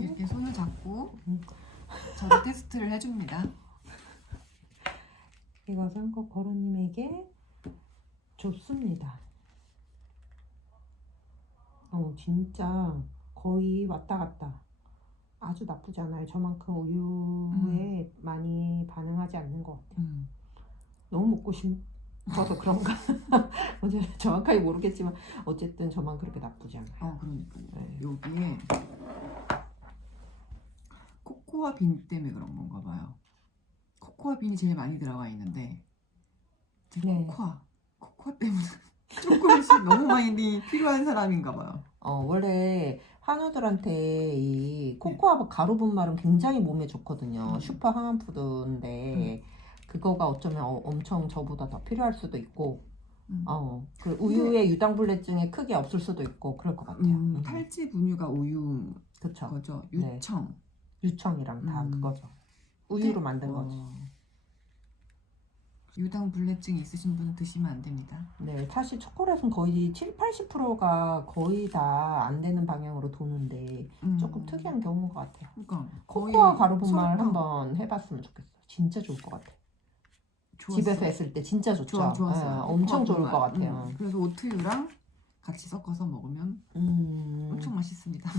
이렇게 손을 잡고 음. 저도 테스트를 해줍니다. 이것은 꼭 버러님에게 좋습니다. 어, 진짜 거의 왔다 갔다. 아주 나쁘지 않아요. 저만큼 우유에 많이 반응하지 않는 것 같아요. 음. 너무 먹고 싶어서 그런가? 어제 정확하게 모르겠지만 어쨌든 저만 그렇게 나쁘지 않아요. 어, 그러니까 네. 여기에 코코아 빈 때문에 그런 건가 봐요. 코코아 빈이 제일 많이 들어가 있는데 제 네. 코코아 코코아 때문에 초콜릿이 너무 많이 필요한 사람인가 봐요. 어, 원래 한우들한테 이 코코아 가루 분말은 굉장히 몸에 좋거든요. 음. 슈퍼 항암 푸드인데 그거가 어쩌면 어- 엄청 저보다 더 필요할 수도 있고, 음. 어, 그 우유의 유당불내증에 크게 없을 수도 있고 그럴 것 같아요. 음, 음. 탈지 분유가 우유 그쵸. 거죠. 네. 유청. 유청이랑 다 음. 그거죠. 우유로 만든 어. 거지. 유당 불내증 있으신 분은 드시면 안 됩니다. 네, 사실 초콜릿은 거의 7, 80%가 거의 다 안 되는 방향으로 도는데 음. 조금 특이한 경우인 것 같아요. 그러니까 거의 코코아 가루 분말. 한번 해봤으면 좋겠어요. 진짜 좋을 것 같아. 좋았어요. 집에서 했을 때 진짜 좋죠. 좋아, 좋았어요. 예, 엄청 코코아 좋을 분말. 것 같아요. 음, 그래서 오트유랑 같이 섞어서 먹으면 음. 엄청 맛있습니다.